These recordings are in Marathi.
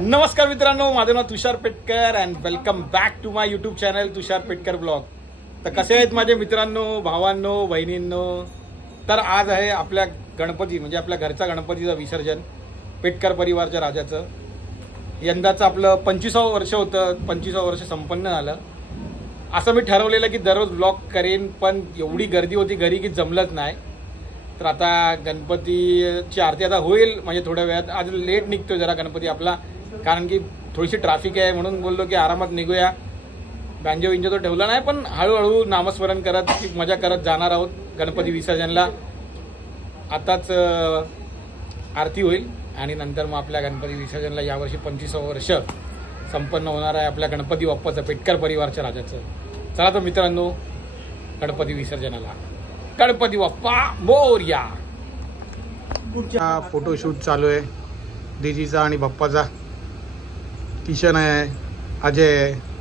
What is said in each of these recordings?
नमस्कार मित्रांनो, माझं नाव Tushar Petkar and welcome back to my YouTube channel Tushar Petkar blog. तर कसे आहेत माझे मित्रांनो, भावांनो, बहिणींनो. तर आज आहे आपल्या गणपती म्हणजे आपल्या घरचा गणपतीचं विसर्जन, पेटकर परिवारच्या राजाचं. यंदाचं आपलं 25वं वर्ष होतं. 25वं वर्ष संपन्न झालं. असं मी ठरवलेलं की दररोज ब्लॉग करेन, पण एवढी गर्दी होती घरी की जमलंच नाही. तर आता गणपतीची आरती आता होईल म्हणजे थोड्या वेळात. आज लेट निघतोय जरा गणपती आपला, कारण की थोडीशी ट्रॅफिक आहे, म्हणून बोललो की आरामात निघूया. बँजो विंजो तो ठेवला नाही, पण हळूहळू नामस्मरण करत की मजा करत जाणार आहोत गणपती विसर्जनला. आताच आरती होईल आणि नंतर मग आपल्या गणपती विसर्जनला यावर्षी 25वं वर्ष संपन्न होणार आहे आपल्या गणपती बाप्पाचं, पेटकर परिवारच्या राजाचं. चला तर मित्रांनो, गणपती विसर्जनाला. गणपती बाप्पा मोरया. फोटोशूट चालू आहे डीजीचा आणि बाप्पाचा. किशन आहे, अजय आहे.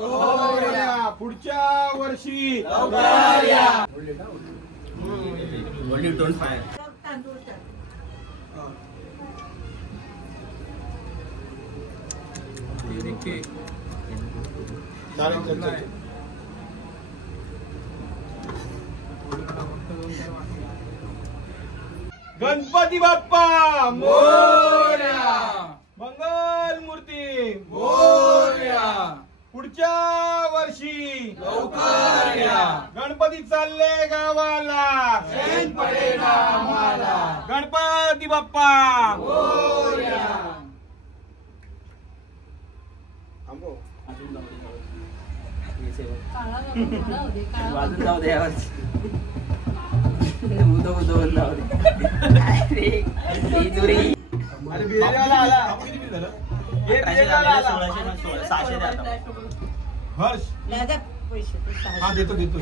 मोरया. पुढच्या वर्षी गणपती बाप्पा मोरया. मंगल मूर्ती मोरया. पुढच्या वर्षी लवकर या. गणपती चालले गावाला, चैन पडेना आम्हाला. गणपती बाप्पा मोरया. वाजून जाऊ दे हर्ष हा देतो देतो.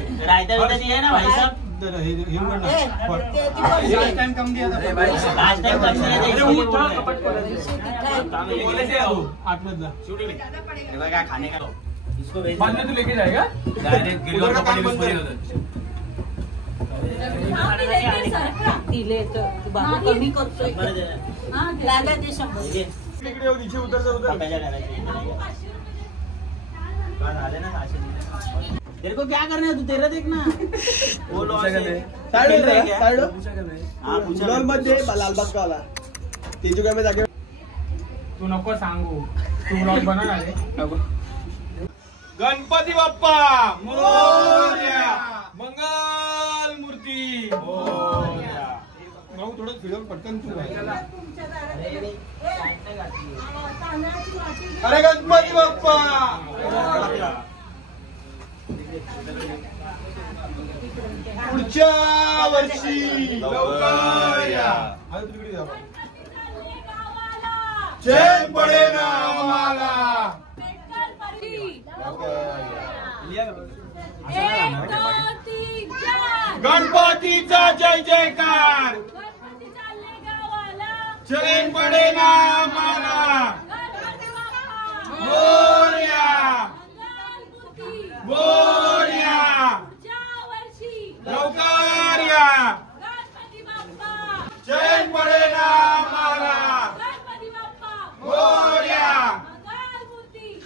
खाने का बाद में तू लेके जाएगा डायरेक्ट उधर का काम बंद कर. दिले तर कमी करतोय. तिकडे येऊ नीचे उतर उतर. तेरे को क्या करना है तू तेरा देखना. लालबाग का वाला तेजू में जाके तू नको सांगू. तू ब्लॉग बनव रे. गणपती बाप्पा मोरया. मंगल मूर्ती मोरया. भाऊ थोडं फिरव पटकन तू. अरे गणपती बाप्पा पुढच्या वर्षी लवकर या. आता तिकडे जा. चैन पडेना आम्हाला. गणपतीचा जय जयकार. चैन पडेना आम्हाला. मोरया मोरया. लवकर या. चैन पडेना आम्हाला. मोरया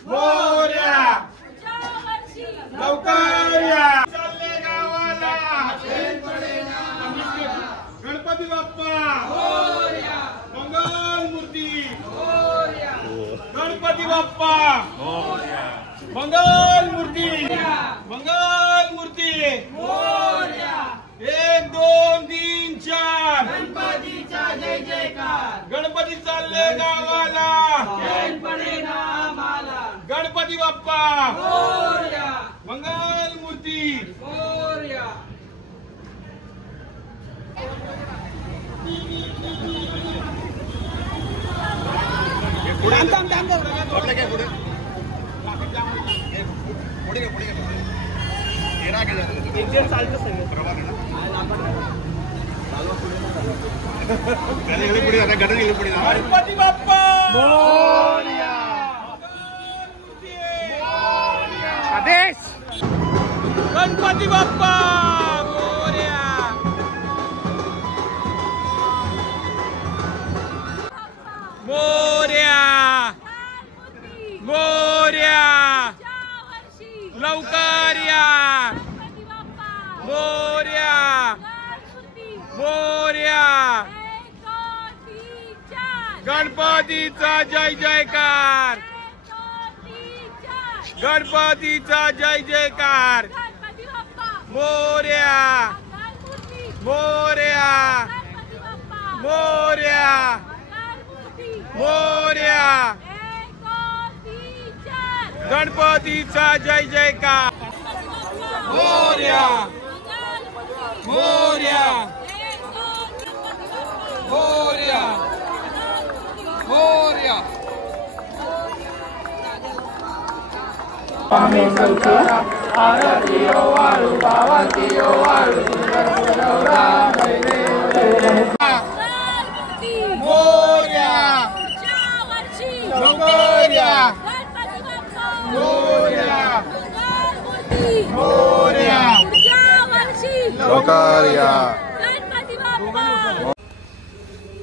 मोरया. लवकर या. चालले गावाला. गणपती बाप्पा मोरया. मंगल मूर्ती मोरया. गणपती बाप्पा मोरया. मंगल मूर्ती मंगल मूर्ती मोरया. 1 2 3 4 गणपतीचा जय जयकार. गणपती चालले गावाला. चैन पडेना आम्हाला. गणपती बाप्पा मोरया. मंगल मूर्ती मोरया. गणपती बाप्पा मोरया. आदेश. गणपती बाप्पा मोरया. मोरया मोरया. लवकर या. मोरया मोरया. गणपतीचा जय जयकार. गणपतीचा जय जयकार. मोरया मोरया मोरया मोरया. गणपतीचा जय जयकार. मोरया मोरया मोरया मोरया. मोरया लवकर या.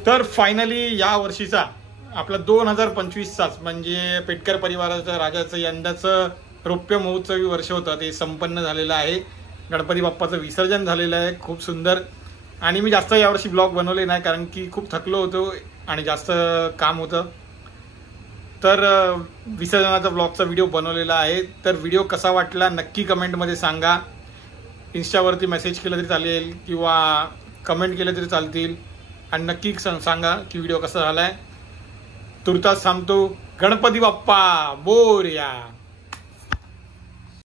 तर फायनली या वर्षीचा आपला 2025चाच म्हणजे पेटकर परिवाराचं राजाचं यंदाचं रौप्य महोत्सवी वर्ष होतं ते संपन्न झालेलं आहे. गणपती बाप्पाचं विसर्जन झालेलं आहे. खूप सुंदर. आणि मी जास्त यावर्षी ब्लॉग बनवले नाही कारण की खूप थकलो होतो आणि जास्त काम होतं. तर विसर्जनाचा ब्लॉगचा व्हिडिओ बनवलेला आहे. तर व्हिडिओ कसा वाटला नक्की कमेंटमध्ये सांगा. इन्स्टावरती मेसेज केलं तरी चालेल किंवा कमेंट केलं तरी चालतील. आणि नक्की सांगा की व्हिडिओ कसा झालाय. तुर्तास थांबतो. गणपती बाप्पा मोरया.